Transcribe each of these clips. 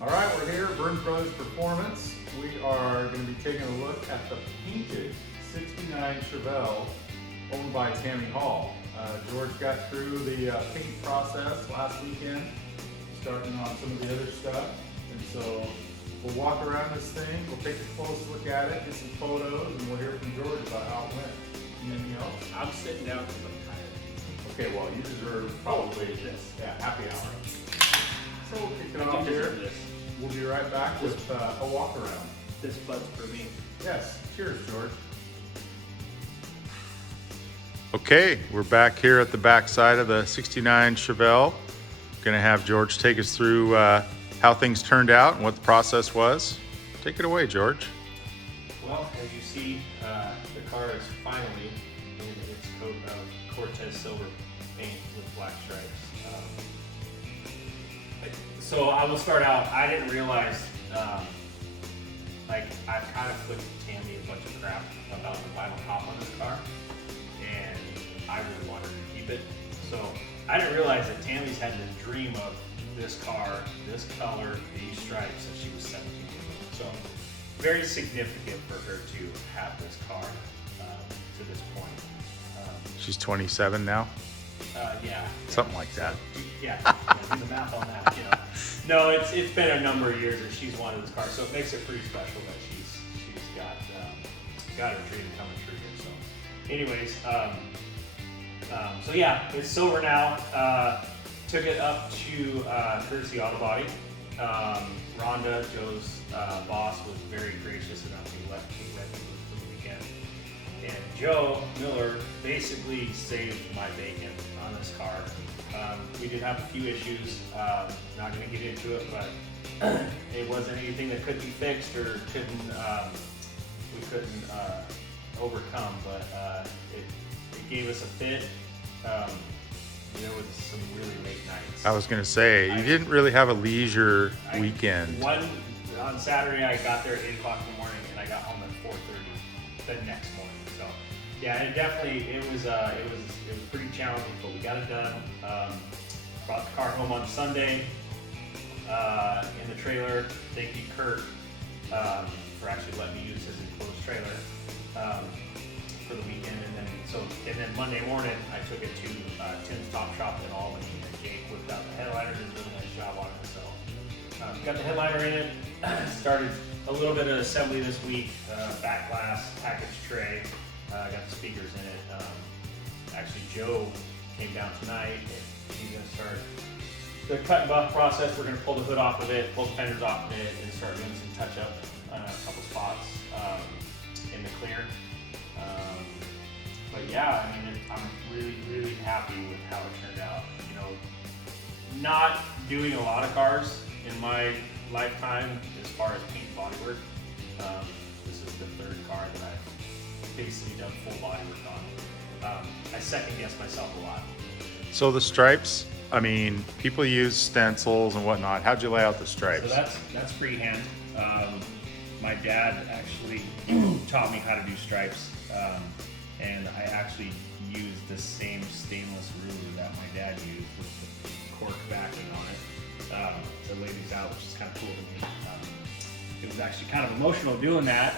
All right, we're here at Burns Brothers Performance. We are going to be taking a look at the painted 69 Chevelle owned by Tammy Hall. George got through the paint process last weekend, starting on some of the other stuff. And so we'll walk around this thing, we'll take a close look at it, get some photos, and we'll hear from George about how it went. Anything else? I'm sitting down because I'm tired. Okay, well, you deserve probably this. Yeah, happy hour. So we'll kick it off here. We'll be right back with a walk around. This bud's for me. Yes, cheers, George. Okay, we're back here at the back side of the 69 Chevelle. Gonna have George take us through how things turned out and what the process was. Take it away, George. Well, as you see, the car is finally in its coat of Cortez silver paint with black stripes. So I will start out, I didn't realize, I kind of flipped Tammy a bunch of crap about the vinyl top on this car, and I really wanted to keep it. So I didn't realize that Tammy's had this dream of this car, this color, these stripes since she was 17 years old. So very significant for her to have this car to this point. She's 27 now? Yeah. Something like that. Yeah, do the math on that, you know. No, it's been a number of years that she's wanted this car, so it makes it pretty special that she's got her dream coming true here. So, anyways, so yeah, it's silver now. Took it up to Courtesy Auto Body. Rhonda, Joe's boss, was very gracious enough to let me for the weekend. And Joe Miller basically saved my bacon on this car. We did have a few issues, not going to get into it, but it wasn't anything that could be fixed or we couldn't overcome, but it gave us a fit. There was some really late nights. I was gonna say, you didn't really have a leisure weekend. On Saturday, I got there at 8 o'clock in the morning, and I got home at 4:30 the next morning. So, yeah, it was pretty challenging, but we got it done. Brought the car home on Sunday in the trailer. Thank you, Kurt, for actually letting me use his enclosed trailer for the weekend. And then Monday morning, I took it to Tim's Top Shop in Albany, and Jake whipped out the headliner, did a really nice job on it. So, got the headliner in it. Started a little bit of assembly this week. Back glass, package tray. Got the speakers in it. Actually, Joe came down tonight, and he's gonna start the cut and buff process. We're gonna pull the hood off of it, pull the fenders off of it, and start doing some touch up on a couple spots in the clear. But yeah, I mean, I'm really, really happy with how it turned out. You know, not doing a lot of cars in my lifetime as far as paint and body work. This is the third car that I've basically done full body work on. I second guess myself a lot. So the stripes, I mean, people use stencils and whatnot. How'd you lay out the stripes? So that's freehand. My dad actually taught me how to do stripes, and I actually used the same stainless ruler that my dad used with the cork backing on it to lay these out, which is kind of cool to me. It was actually kind of emotional doing that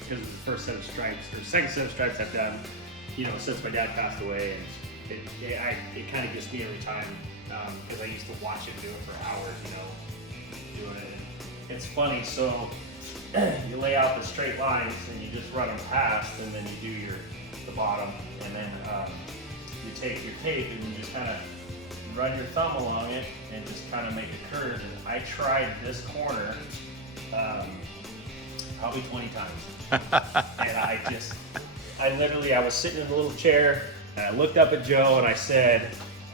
because it was the first set of stripes, or second set of stripes I've done, you know, since my dad passed away, and it kind of gets me every time because I used to watch him do it for hours, you know, doing it. And it's funny, so you lay out the straight lines and you just run them past, and then you do the bottom, and then you take your tape and you just kind of run your thumb along it and just kind of make a curve. And I tried this corner probably 20 times, and I was sitting in a little chair, and I looked up at Joe and I said,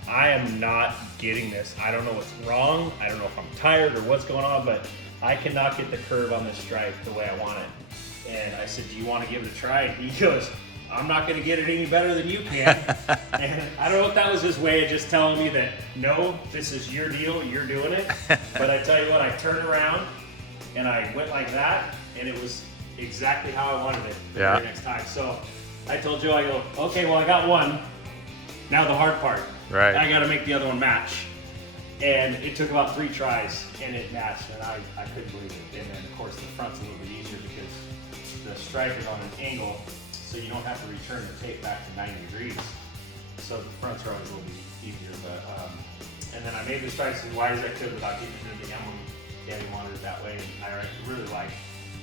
I am not getting this. I don't know what's wrong. I don't know if I'm tired or what's going on, but I cannot get the curve on this stripe the way I want it. And I said, do you want to give it a try? And he goes, I'm not going to get it any better than you can. And I don't know if that was his way of just telling me that, no, this is your deal, you're doing it. But I tell you what, I turned around and I went like that, and it was exactly how I wanted it the very next time. So I told Joe, I go, okay, well, I got one. Now the hard part. Right. I got to make the other one match. And it took about 3 tries and it matched, and I couldn't believe it. And then of course the front's a little bit easier because the stripe is on an angle, so you don't have to return the tape back to 90 degrees. So the fronts are always a little bit easier. But and then I made the stripes as wide as I could without getting into the emblem. Daddy wanted it that way, and I really like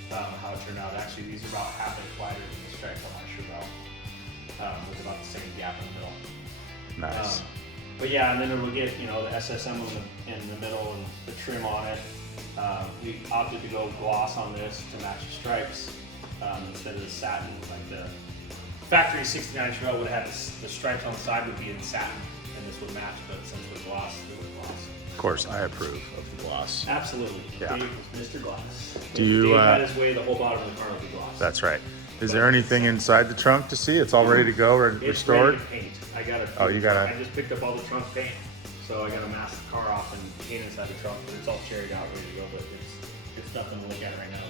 how it turned out. Actually, these are about half inch wider than the stripes on my Chevelle, with about the same gap in the middle. Nice. But yeah, and then it'll get, you know, the SS emblem in the middle and the trim on it. We opted to go gloss on this to match the stripes instead of the satin. Like the factory 69 Chevelle would have the stripes on the side would be in satin, and this would match, but since we're gloss, it would gloss. Of course, I approve of the gloss. Absolutely. Yeah. Dave was Mr. Gloss. Do you, Dave had his way, the whole bottom of the car would be gloss. That's right. Is there anything inside the trunk to see? It's all ready to go or It's restored? ready to paint. I got Oh, you gotta- I just picked up all the trunk paint, so I gotta mask the car off and paint inside the trunk. But it's all cherried out, ready to go. But it's nothing to look at right now.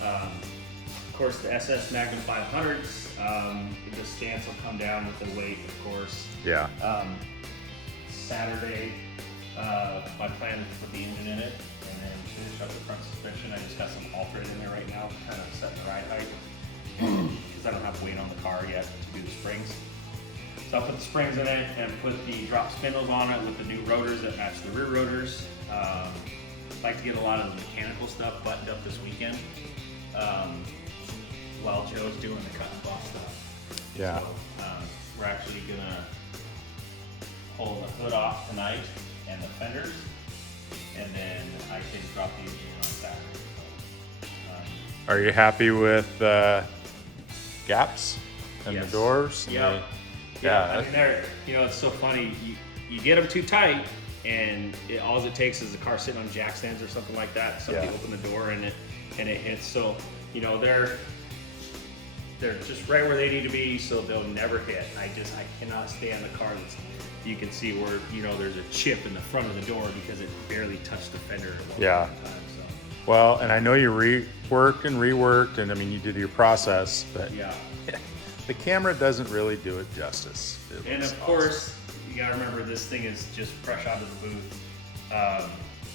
But of course, the SS Magnum 500s. The stance will come down with the weight, of course. Yeah. Saturday, my plan is to put the engine in it and then finish up the front suspension. I just got some Alter in there right now, kind of setting the ride height because I don't have weight on the car yet to do the springs. So I'll put the springs in it and put the drop spindles on it with the new rotors that match the rear rotors. Like to get a lot of the mechanical stuff buttoned up this weekend while Joe's doing the cut and gloss stuff. Yeah. So, we're actually gonna pull the hood off tonight and the fenders, and then I can drop the engine on Saturday. So, Are you happy with gaps and Yes. the doors? Yeah. Yeah. I mean, they're, you know, it's so funny. You get them too tight, and all it takes is the car sitting on jack stands or something like that. Somebody Yeah. open the door and it hits. So, you know, they're just right where they need to be, so they'll never hit. I cannot stand the car that's, you can see where, you know, there's a chip in the front of the door because it barely touched the fender at one Yeah. time. So, Well, and I know you reworked, and I mean, you did your process, but yeah. the camera doesn't really do it justice. It And looks of course, you gotta remember this thing is just fresh out of the booth.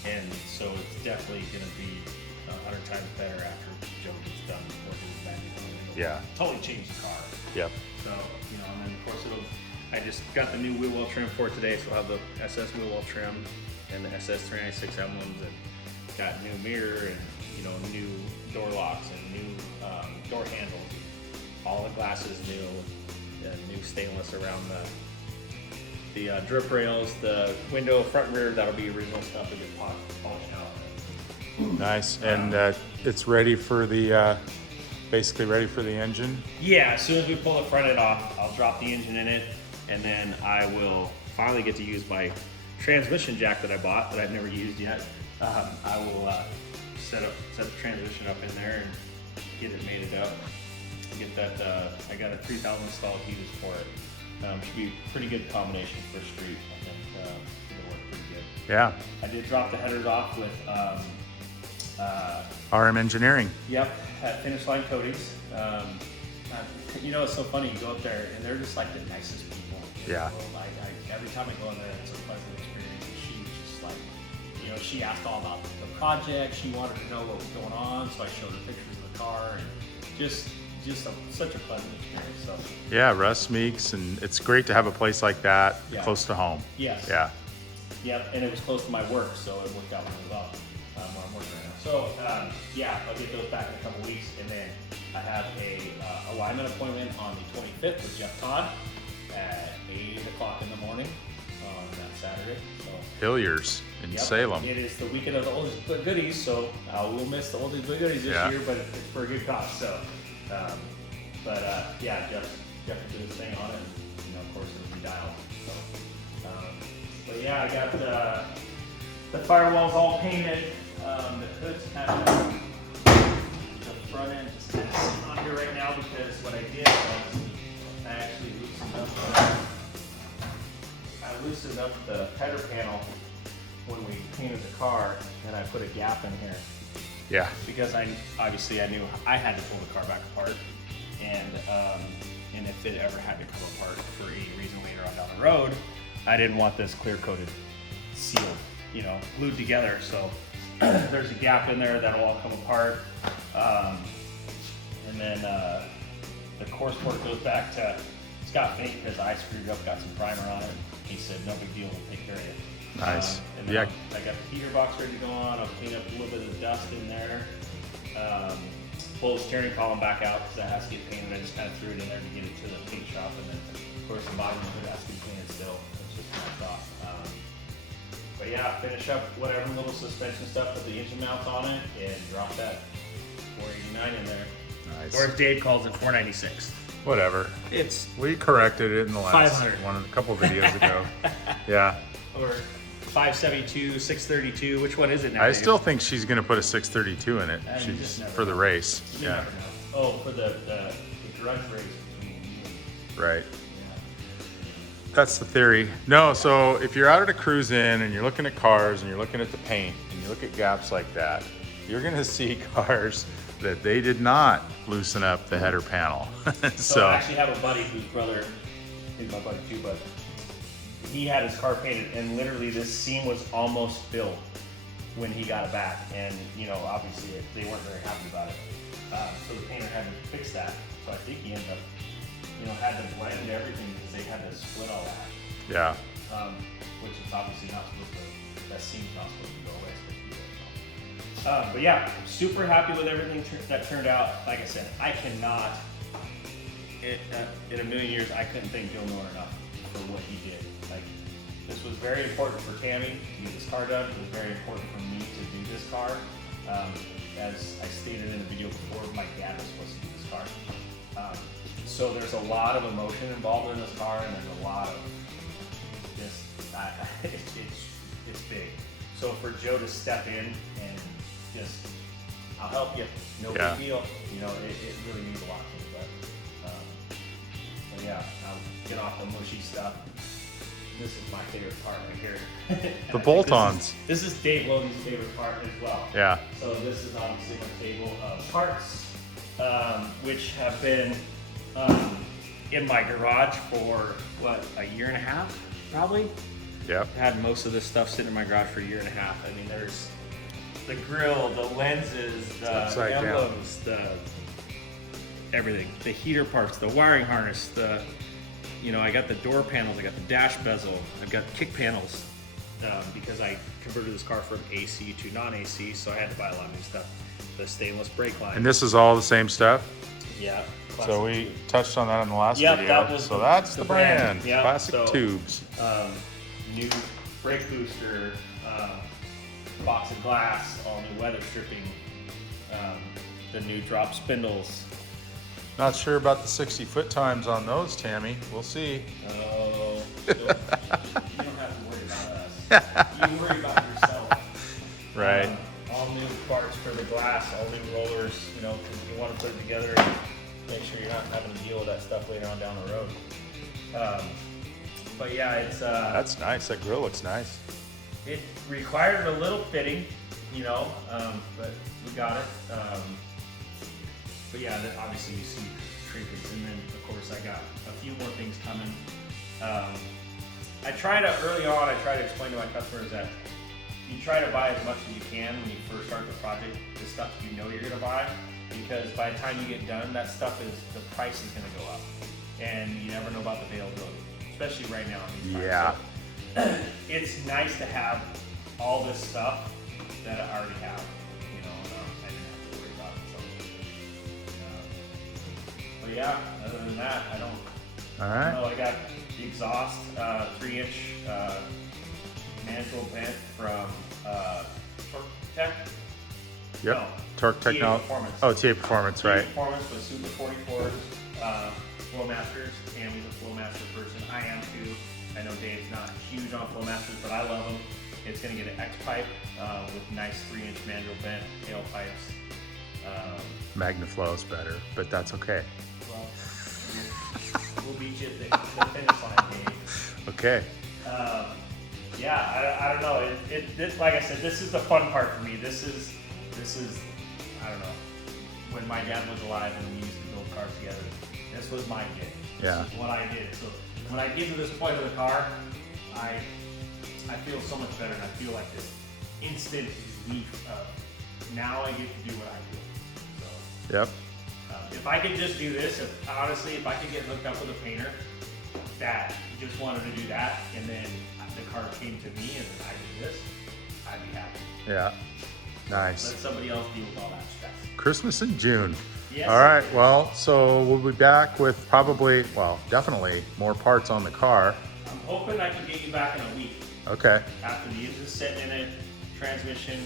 And so it's definitely gonna be 100 times better after Joe gets done working with that. Yeah. Totally changed the car. awesome. Yep. So, you know, and then of course I just got the new wheel well trim for it today, so I'll have the SS wheel well trim and the SS 396 emblems, and got new mirror and, you know, new door locks and new door handles. All the glasses new, new stainless around the drip rails, the window, front and rear, that'll be original stuff that get polished out. Nice. And it's ready for the, basically ready for the engine. Yeah, as soon as we pull the front end off, I'll drop the engine in it, and then I will finally get to use my transmission jack that I bought that I've never used yet. I will set the transmission up in there and get it mated up. Get that. I got a 3000 stall heaters for it. Should be a pretty good combination for street. I think it'll work pretty good. Yeah. I did drop the headers off with. RM Engineering. Yep, at Finish Line Coatings. You know, it's so funny. You go up there, and they're just like the nicest people. Yeah. Every time I go in there, it's a pleasant experience. She was just like, you know, she asked all about the project. She wanted to know what was going on, so I showed her pictures of the car, and just such a pleasant experience. So. Yeah, Russ Meeks, and it's great to have a place like that Yeah. close to home. Yes. Yeah. Yep, and it was close to my work, so it worked out really well. Where I'm working right now. So yeah, I'll get those back in a couple weeks, and then I have a alignment appointment on the 25th with Jeff Todd at 8 o'clock in the morning on that Saturday. So Hilliers in yep, Salem. it is the weekend of the oldies but goodies, so we'll miss the oldies but goodies this Yeah. year, but it's for a good cause. So, yeah, Jeff can do his thing on it. And, you know, of course, it'll be dialed. So, but yeah, I got the firewalls all painted. The hood's kind of the front end just kind of sitting on here right now because what I did was I actually loosened up the header panel when we painted the car, and I put a gap in here Yeah. because I knew I had to pull the car back apart, and if it ever had to come apart for any reason later on down the road, I didn't want this clear coated sealed, glued together. So there's a gap in there that'll all come apart. And then the core sport goes back to Scott Fink because I screwed up, got some primer on it. He said, no big deal, we'll take care of it. Nice. And then I got the heater box ready to go on. I'll clean up a little bit of the dust in there. Pull the steering column back out because that has to get painted. I just kind of threw it in there to get it to the paint shop. And then, of course, the bottom of it has to be painted still. It's just knocked off. But yeah, finish up whatever little suspension stuff, put the engine mounts on it, and drop that 489 in there. Nice. Or as Dave calls it, 496. Whatever. We corrected it in the last 500. one, a couple videos ago. Yeah. Or 572, 632. Which one is it now? I Dave? still think she's going to put a 632 in it. You She's just never for the know. race. You Yeah. never know. Oh, for the grudge race between you and Right. yeah. That's the theory. No, so if you're out at a cruise in and you're looking at cars and you're looking at the paint and you look at gaps like that, you're going to see cars that they did not loosen up the header panel. So I actually have a buddy whose brother, he's my buddy too, but he had his car painted and literally this seam was almost filled when he got it back. And, obviously they weren't very happy about it. So the painter had to fix that. So I think he ended up, had to blend everything because they had to split all that. Yeah. Which is obviously not supposed to, that seam's not supposed to go away. It's supposed to be there. But yeah, super happy with everything that turned out. Like I said, I cannot, in a million years, I couldn't thank Bill Miller enough for what he did. Like, this was very important for Tammy to get this car done. It was very important for me to do this car. As I stated in the video before, my dad was supposed to do this car. So there's a lot of emotion involved in this car, and there's a lot of just, it's big. So for Joe to step in and just, I'll help you, no big deal, it really means a lot to me. But yeah, I'll get off the mushy stuff. This is my favorite part right here. The bolt-ons. This is Dave Logan's favorite part as well. Yeah. So this is obviously my table of parts, which have been in my garage for, a year and a half, probably? Yep. Had most of this stuff sitting in my garage for a year and a half. I mean, there's the grill, the lenses, the emblems, everything. The heater parts, the wiring harness, I got the door panels, I got the dash bezel, I've got kick panels, because I converted this car from AC to non-AC, so I had to buy a lot of new stuff. The stainless brake line. And this is all the same stuff? Yeah. So we touched on that in the last Yep, video. that was That's the brand. Yep, Classic tubes. New brake booster, box of glass, all new weather stripping, the new drop spindles. Not sure about the 60-foot times on those, Tammy. We'll see. Oh, you don't have to worry about us. You worry about yourself. Right. All new parts for the glass, all new rollers, because you want to put it together and make sure you're not having to deal with that stuff later on down the road. But yeah, it's That's nice. That grill looks nice. it required a little fitting, but we got it. But yeah, obviously you see trinkets, and then of course I got a few more things coming. Early on, I try to explain to my customers that you try to buy as much as you can when you first start the project, the stuff you know you're gonna buy, because by the time you get done, the price is gonna go up, and you never know about the availability, especially right now in these times. Yeah. So, it's nice to have all this stuff that I already have, I didn't have to worry about it. So, but yeah, other than that, I don't. All right. No, I got the exhaust, 3-inch manual vent from Torque Tech. Yep. No, Torque TA Technology. Performance. Oh, TA Performance, TA right. Performance with Super 44s, Flowmasters. Tammy's a Flowmaster person. I am too. I know Dave's not huge on Flowmasters, but I love them. It's going to get an X-pipe with nice 3-inch manual vent tailpipes. MagnaFlow is better, but that's okay. Well, we'll beat you at the finish line, Dave. Okay. Yeah, I don't know. This, like I said, this is the fun part for me. This is, I don't know. When my dad was alive and we used to build cars together, this was my gig. Yeah. This is what I did. So when I get to this point of the car, I feel so much better, and I feel like this instant relief of now I get to do what I do. So, Yep. if I could just do this, honestly, if I could get hooked up with a painter that just wanted to do that, and then the car came to me and I did this, I'd be happy. Yeah. Nice. Let somebody else deal with all that stress. Christmas in June. Yes. All right, well, so we'll be back with probably, well, definitely more parts on the car. I'm hoping I can get you back in a week. Okay. After the engine's sitting in it, transmission,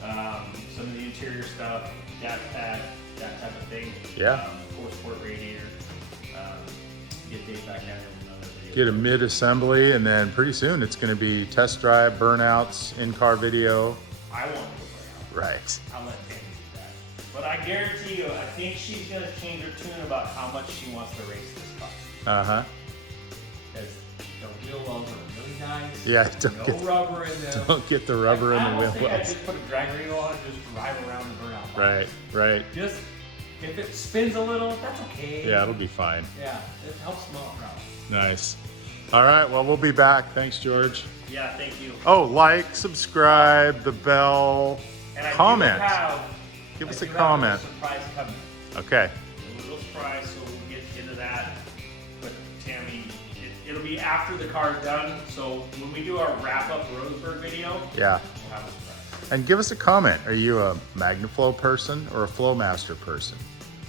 some of the interior stuff, gas pad, that type of thing. Yeah. 4-sport radiator. Get Dave back down here with another video. Get a mid-assembly, and then pretty soon it's going to be test drive, burnouts, in-car video. I won't do it right Right. now. I'll let Tammy do that. But I guarantee you, I think she's going to change her tune about how much she wants to race this car. Uh-huh. Because the wheel wells are really nice. Yeah, don't No get, rubber in them. don't get the rubber in the wheel I think I wells. just put a drag reel on and just drive around the burnout. Right, right. Just, if it spins a little, that's okay. Yeah, it'll be fine. Yeah, it helps them out around. Nice. All right, well, we'll be back. Thanks, George. Yeah, thank you. Oh, like, subscribe, the bell, And I comment. Give us a comment. Surprise coming. Okay. A little surprise, so we'll get into that. But Tammy, it'll be after the car's done. So when we do our wrap-up Roseburg video, Yeah. we'll have a surprise. And give us a comment. Are you a MagnaFlow person or a Flowmaster person?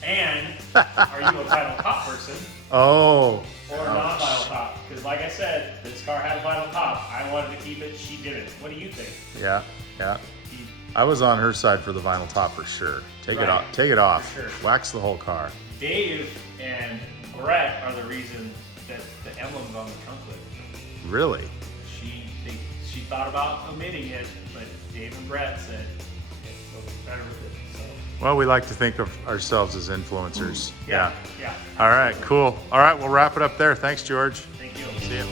And are you a vinyl top person Oh. or a non-vinyl top? Because like I said, this car had a vinyl top. I wanted to keep it. She didn't. What do you think? Yeah, yeah. You- I was on her side for the vinyl top for sure. Take it Right. off. Take it off. For sure. Wax the whole car. Dave and Brett are the reason that the emblem's on the trunk lid. Really? She thought about omitting it, but Dave and Brett said it looks better with it. So Well, we like to think of ourselves as influencers. yeah. All right, cool. All right, we'll wrap it up there. Thanks, George. Thank you. See you.